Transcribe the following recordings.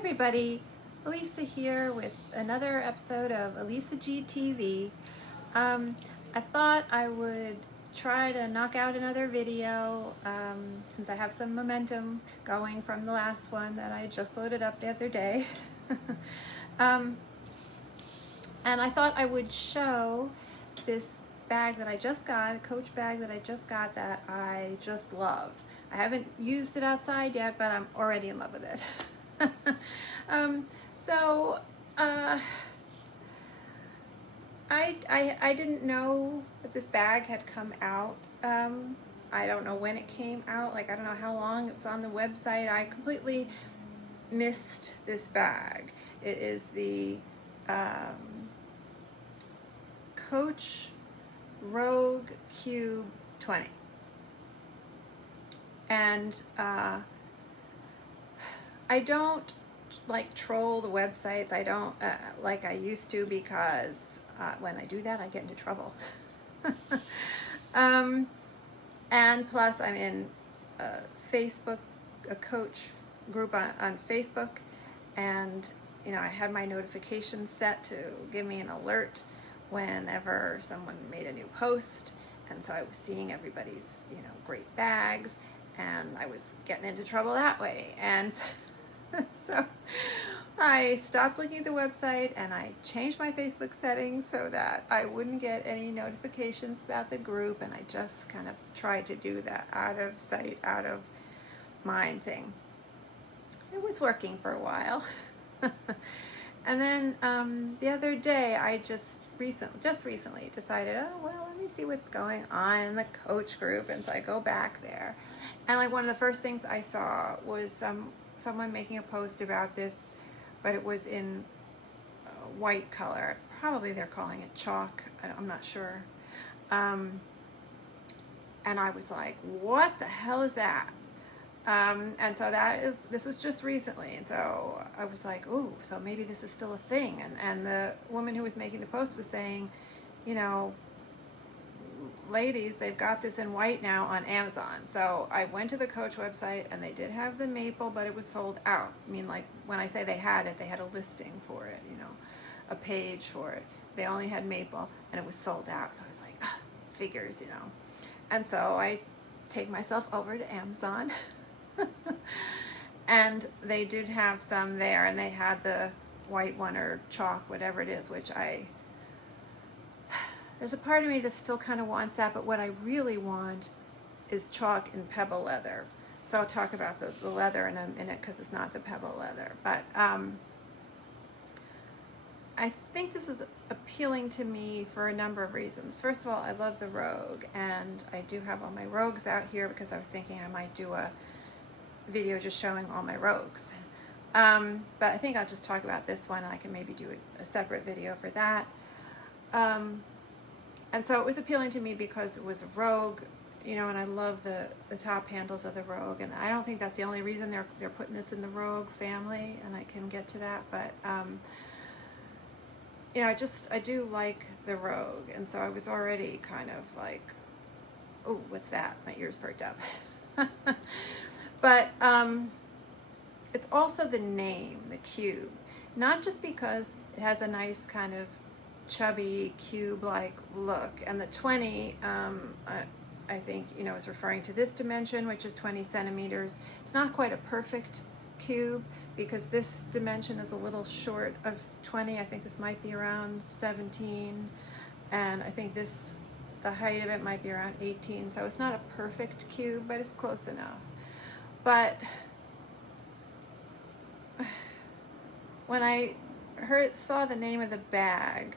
everybody, Elisa here with another episode of Elisa G TV. I thought I would try to knock out another video since I have some momentum going from the last one that I just loaded up the other day. And I thought I would show this bag that I just got, a Coach bag that I just got that I just love. I haven't used it outside yet, but I'm already in love with it. I didn't know that this bag had come out. I don't know when it came out. Like, I don't know how long it was on the website. I completely missed this bag. It is the Coach Rogue Cube 20. And I don't like troll the websites. I don't like I used to, because when I do that I get into trouble. And plus I'm in Facebook, a Coach group on Facebook, and you know, I had my notifications set to give me an alert whenever someone made a new post, and so I was seeing everybody's, you know, great bags, and I was getting into trouble that way. And so I stopped looking at the website and I changed my Facebook settings so that I wouldn't get any notifications about the group, and I just kind of tried to do that out of sight, out of mind thing. It was working for a while. And then the other day I just recently decided, oh well, let me see what's going on in the Coach group. And so I go back there, and like one of the first things I saw was someone making a post about this, but it was in white color. Probably they're calling it chalk, I'm not sure. And I was like, what the hell is that? And so this was just recently, and so I was like, ooh, so maybe this is still a thing. And the woman who was making the post was saying, you know, ladies, they've got this in white now on Amazon. So I went to the Coach website, and they did have the maple, but it was sold out. I mean, like, when I say they had it, they had a listing for it, you know, a page for it. They only had maple, and it was sold out. So I was like, ah, figures, you know. And so I take myself over to Amazon. And they did have some there, and they had the white one, or chalk, whatever it is, which there's a part of me that still kind of wants that, but what I really want is chalk and pebble leather. So I'll talk about the leather in a minute, because it's not the pebble leather. But I think this is appealing to me for a number of reasons. First of all, I love the Rogue, and I do have all my Rogues out here because I was thinking I might do a video just showing all my Rogues. But I think I'll just talk about this one, and I can maybe do a separate video for that. And so it was appealing to me because it was a Rogue, you know, and I love the top handles of the Rogue, and I don't think that's the only reason they're putting this in the Rogue family, and I can get to that. But you know, I do like the Rogue, and so I was already kind of like, oh, what's that? My ears perked up. But it's also the name, the Cube, not just because it has a nice kind of chubby cube-like look, and the 20 I think, you know, is referring to this dimension, which is 20 centimeters. It's not quite a perfect cube, because this dimension is a little short of 20. I think this might be around 17, and I think the height of it might be around 18. So it's not a perfect cube, but it's close enough. But when I saw the name of the bag,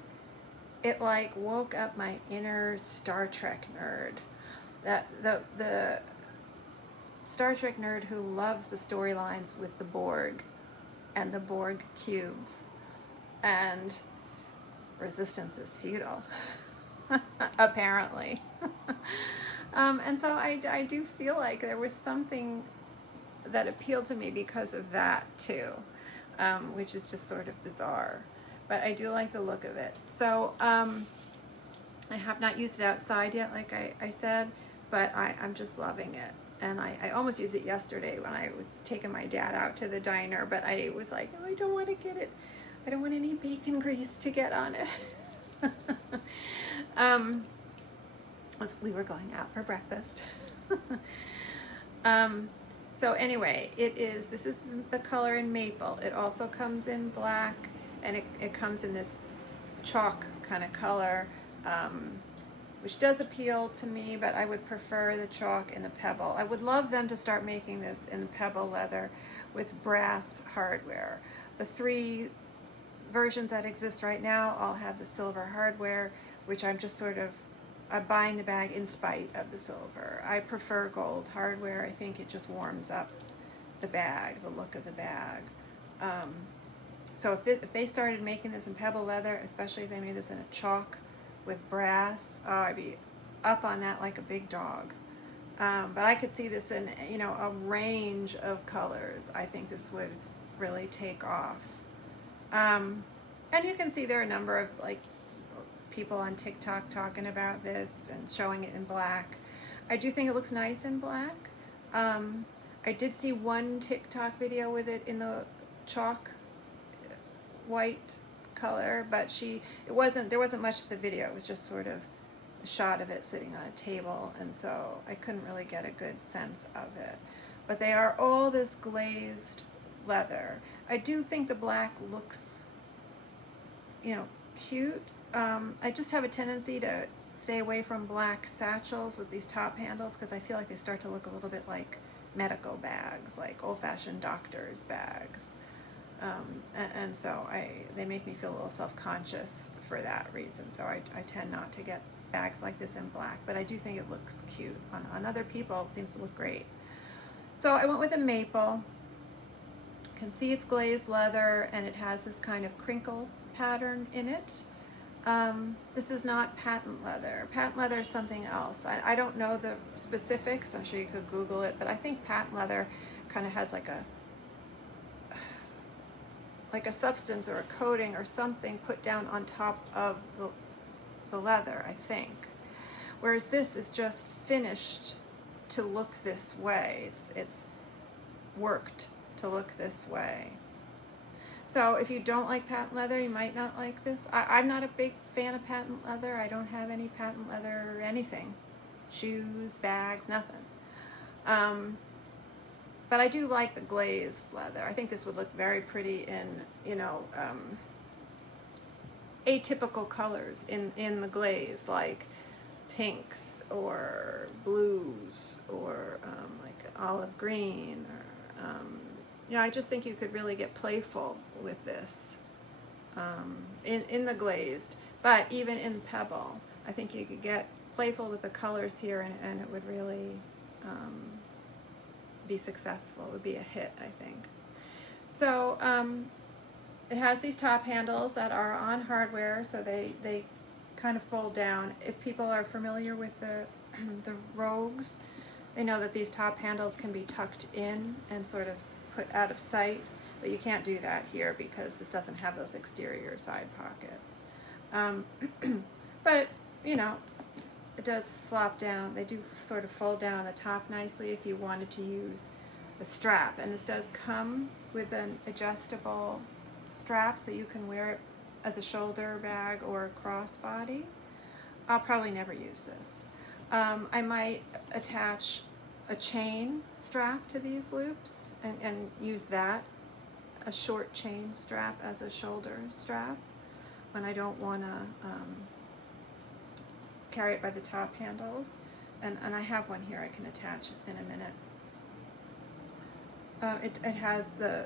it like woke up my inner Star Trek nerd. That the Star Trek nerd who loves the storylines with the Borg and the Borg cubes, and resistance is futile, apparently. And so I do feel like there was something that appealed to me because of that too, which is just sort of bizarre, but I do like the look of it. So I have not used it outside yet, like I said, but I'm just loving it. and I almost used it yesterday when I was taking my dad out to the diner, but I was like, oh, I don't want to get it. I don't want any bacon grease to get on it. We were going out for breakfast. So anyway, this is the color in maple. It also comes in black, and it comes in this chalk kind of color, which does appeal to me, but I would prefer the chalk in the pebble. I would love them to start making this in pebble leather with brass hardware. The 3 versions that exist right now all have the silver hardware, which I'm just sort of buying the bag in spite of the silver. I prefer gold hardware. I think it just warms up the bag, the look of the bag. So if they started making this in pebble leather, especially if they made this in a chalk with brass, I'd be up on that like a big dog. But I could see this in, you know, a range of colors. I think this would really take off. And you can see there are a number of like people on TikTok talking about this and showing it in black. I do think it looks nice in black. I did see one TikTok video with it in the chalk white color, but there wasn't much to the video. It was just sort of a shot of it sitting on a table, and so I couldn't really get a good sense of it. But they are all this glazed leather. I do think the black looks, you know, cute. I just have a tendency to stay away from black satchels with these top handles because I feel like they start to look a little bit like medical bags, like old-fashioned doctor's bags. And so they make me feel a little self-conscious for that reason. So I tend not to get bags like this in black, but I do think it looks cute. On other people, it seems to look great. So I went with a maple. You can see it's glazed leather, and it has this kind of crinkle pattern in it. This is not patent leather. Patent leather is something else. I don't know the specifics. I'm sure you could Google it, but I think patent leather kind of has like a substance or a coating or something put down on top of the leather, I think. Whereas this is just finished to look this way. It's worked to look this way. So if you don't like patent leather, you might not like this. I'm not a big fan of patent leather. I don't have any patent leather or anything. Shoes, bags, nothing. But I do like the glazed leather. I think this would look very pretty in, you know, atypical colors in the glaze, like pinks or blues or like olive green or you know, I just think you could really get playful with this in the glazed, but even in pebble, I think you could get playful with the colors here, and it would really be successful. It would be a hit, I think. So it has these top handles that are on hardware, so they kind of fold down. If people are familiar with the Rogues, they know that these top handles can be tucked in and sort of put out of sight, but you can't do that here because this doesn't have those exterior side pockets. But you know, it does flop down. They do sort of fold down on the top nicely if you wanted to use the strap. And this does come with an adjustable strap, so you can wear it as a shoulder bag or a crossbody. I'll probably never use this. I might attach a chain strap to these loops and use that, a short chain strap as a shoulder strap when I don't want to carry it by the top handles. And I have one here I can attach in a minute. It has the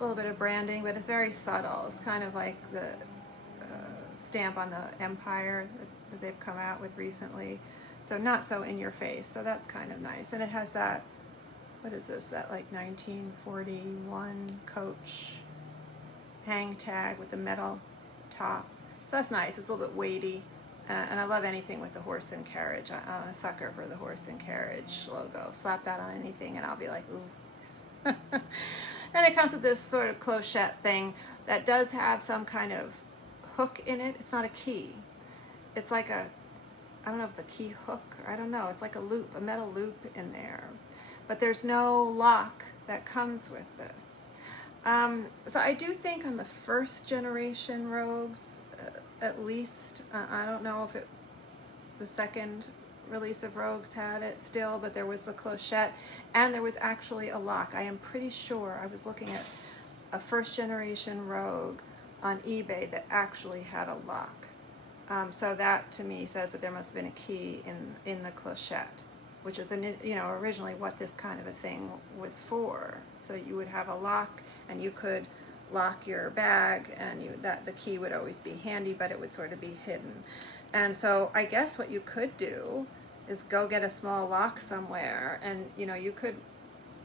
little bit of branding, but it's very subtle. It's kind of like the stamp on the Empire that they've come out with recently. So not so in your face, so that's kind of nice. And it has that, what is this, that like 1941 Coach hang tag with the metal top. So that's nice, it's a little bit weighty. And I love anything with the horse and carriage. I'm a sucker for the horse and carriage logo. Slap that on anything and I'll be like, ooh. And it comes with this sort of clochette thing that does have some kind of hook in it. It's not a key. It's like a I don't know if it's a key hook, or I don't know, it's like a loop, a metal loop in there. But there's no lock that comes with this. So I do think on the first generation Rogues, at least, I don't know if the second release of Rogues had it still, but there was the clochette, and there was actually a lock. I am pretty sure I was looking at a first generation Rogue on eBay that actually had a lock. So that to me says that there must have been a key in the clochette, which is originally what this kind of a thing was for. So you would have a lock, and you could lock your bag, and the key would always be handy, but it would sort of be hidden. And so I guess what you could do is go get a small lock somewhere, and you could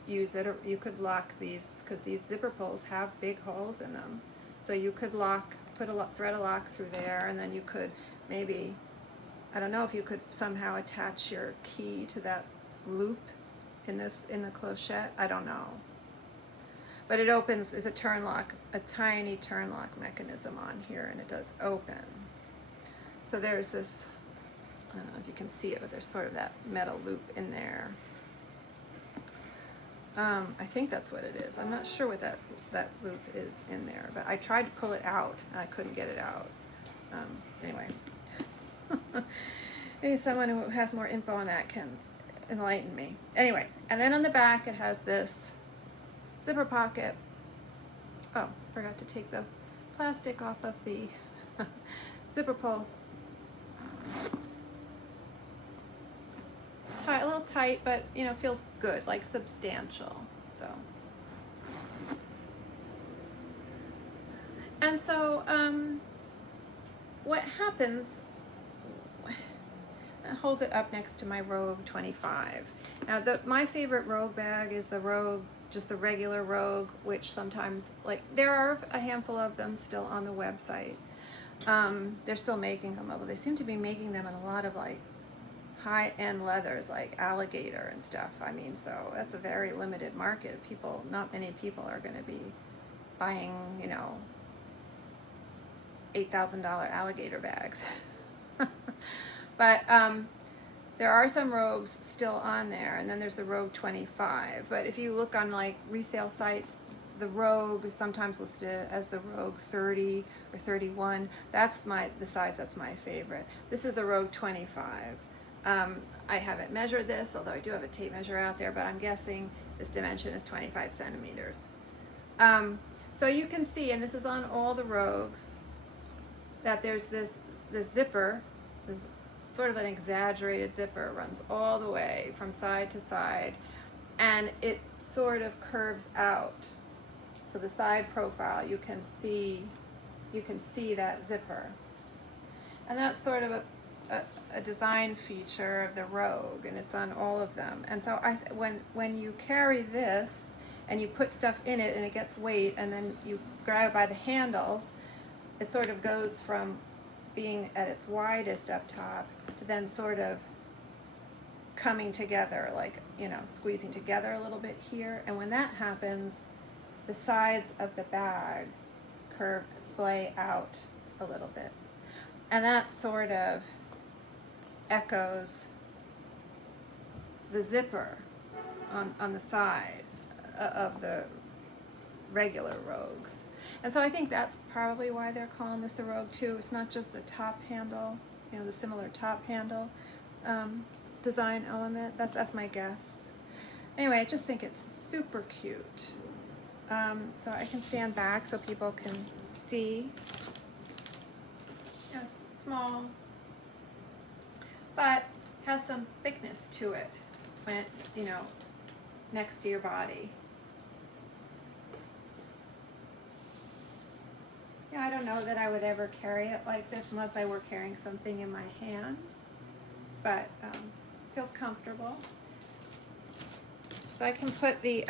use it, or you could lock these, because these zipper pulls have big holes in them. So you could thread a lock through there, and then you could maybe, I don't know if you could somehow attach your key to that loop in the clochette. I don't know. But it opens, there's a turn lock, a tiny turn lock mechanism on here, and it does open. So there's this, I don't know if you can see it, but there's sort of that metal loop in there. I think that's what it is. I'm not sure what that loop is in there, but I tried to pull it out and I couldn't get it out. Anyway, maybe someone who has more info on that can enlighten me. Anyway, and then on the back it has this zipper pocket. Oh, forgot to take the plastic off of the zipper pull. A little tight, but feels good, like substantial. So, and so what happens? I hold it up next to my Rogue 25. Now, my favorite Rogue bag is the Rogue, just the regular Rogue, which sometimes, like, there are a handful of them still on the website. They're still making them, although they seem to be making them in a lot of like high-end leathers, like alligator and stuff. I mean, so that's a very limited market. Not many people are going to be buying, $8,000 alligator bags. But there are some Rogues still on there, and then there's the Rogue 25. But if you look on like resale sites, the Rogue is sometimes listed as the Rogue 30 or 31. That's the size that's my favorite. This is the Rogue 25. I haven't measured this, although I do have a tape measure out there, but I'm guessing this dimension is 25 centimeters. So you can see, and this is on all the Rogues, that there's this zipper, this sort of an exaggerated zipper, runs all the way from side to side, and it sort of curves out. So the side profile, you can see that zipper, and that's sort of a design feature of the Rogue, and it's on all of them. And so when you carry this and you put stuff in it and it gets weight, and then you grab it by the handles, it sort of goes from being at its widest up top to then sort of coming together, like, squeezing together a little bit here. And when that happens, the sides of the bag splay out a little bit. And that sort of echoes the zipper on the side of the regular Rogues. And so I think that's probably why they're calling this the Rogue 2. It's not just the top handle, the similar top handle design element. That's my guess. Anyway, I just think it's super cute. So I can stand back so people can see. Small, but has some thickness to it when it's, next to your body. I don't know that I would ever carry it like this unless I were carrying something in my hands, but feels comfortable. So I can put the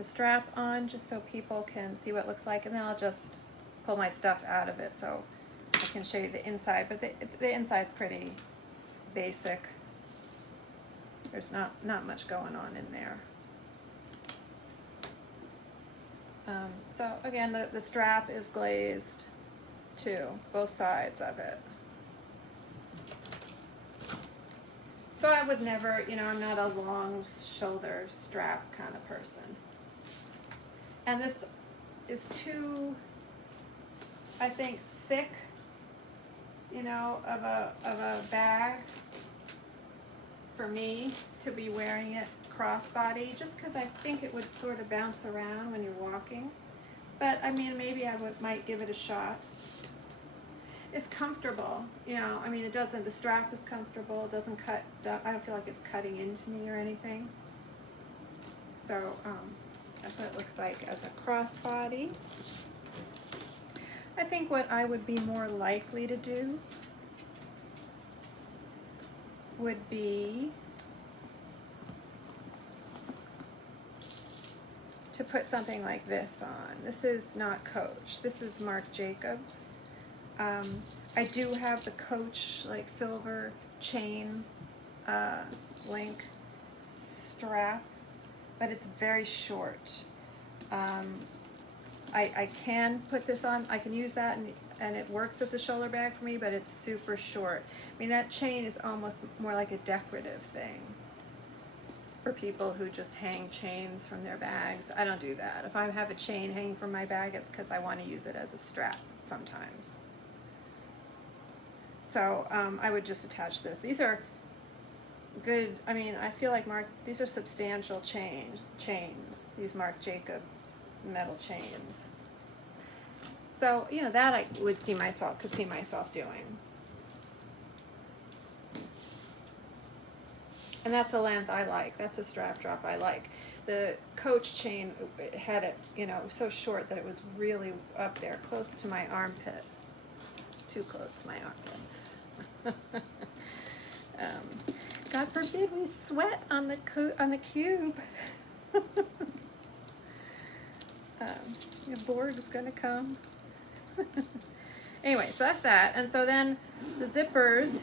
strap on just so people can see what it looks like, and then I'll just pull my stuff out of it so I can show you the inside. But the inside's pretty basic. There's not much going on in there. So again, the strap is glazed too, both sides of it. So I would never, you know, I'm not a long shoulder strap kind of person. And this is too, I think, thick, you know, of a bag for me to be wearing it crossbody, just because I think it would sort of bounce around when you're walking. But I mean, maybe I might give it a shot. It's comfortable, you know, I mean, it doesn't, the strap is comfortable, it doesn't cut, I don't feel like it's cutting into me or anything. So that's what it looks like as a crossbody. I think what I would be more likely to do would be to put something like this on. This is not Coach, this is Marc Jacobs. I do have the Coach like silver chain link strap, but it's very short. I can put this on, I can use that and it works as a shoulder bag for me, but it's super short. I mean, that chain is almost more like a decorative thing for people who just hang chains from their bags. I don't do that. If I have a chain hanging from my bag, it's because I want to use it as a strap sometimes. So I would just attach this. These are good, I mean, I feel like these are substantial chains, these Marc Jacobs metal chains. So, you know, that I could see myself doing. And that's a length I like. That's a strap drop I like. The Coach chain had it, you know, so short that it was really up there, close to my armpit. Too close to my armpit. God forbid we sweat on the cube. Your board is gonna come. Anyway, so that's that. And so then the zippers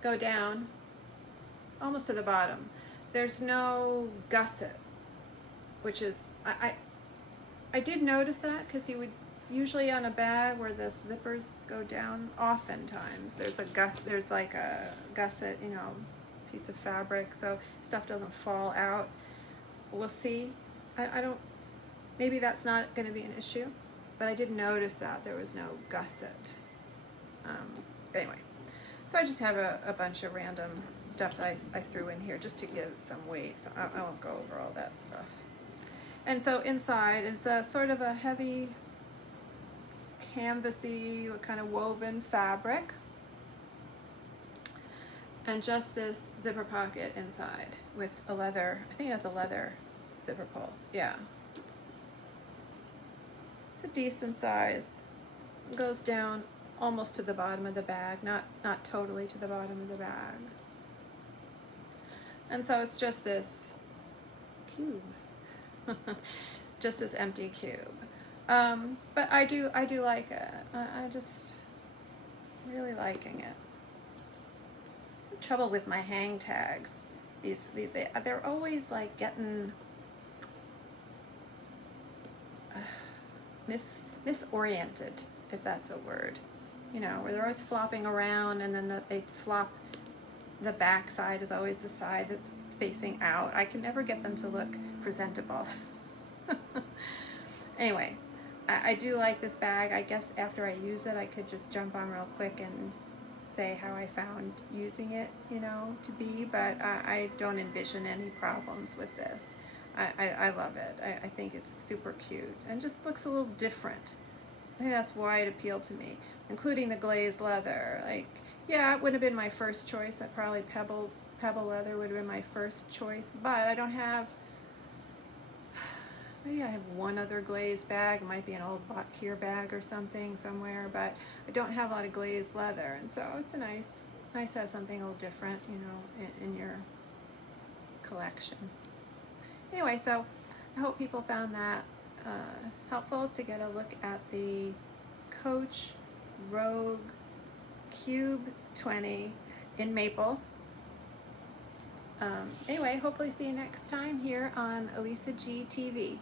go down almost to the bottom. There's no gusset, which is, I did notice that, because you would usually on a bag where the zippers go down, oftentimes there's like a gusset, you know, piece of fabric, so stuff doesn't fall out. We'll see. I don't, maybe that's not going to be an issue, but I did notice that there was no gusset. Anyway, so I just have a bunch of random stuff that I threw in here just to give it some weight, so I won't go over all that stuff. And so inside, it's a sort of a heavy canvasy kind of woven fabric, and just this zipper pocket inside with a leather, I think it has a leather zipper pull, yeah. It's a decent size. It goes down almost to the bottom of the bag, not totally to the bottom of the bag. And so it's just this cube, just this empty cube. But I do like it. I just really liking it. I have trouble with my hang tags. They're always like getting misoriented, if that's a word. You know, where they're always flopping around, and then they flop. The back side is always the side that's facing out. I can never get them to look presentable. Anyway, I do like this bag. I guess after I use it, I could just jump on real quick and say how I found using it, you know, to be, but I don't envision any problems with this. I love it. I think it's super cute and just looks a little different. I think that's why it appealed to me, including the glazed leather. Like, yeah, it would have been my first choice. Probably pebble leather would have been my first choice, but I don't have, maybe I have one other glazed bag. It might be an old Bakir bag or something somewhere, but I don't have a lot of glazed leather, and so it's nice to have something a little different, you know, in your collection. Anyway, so I hope people found that helpful to get a look at the Coach Rogue Cube 20 in maple. Anyway, hopefully see you next time here on Elisa G TV.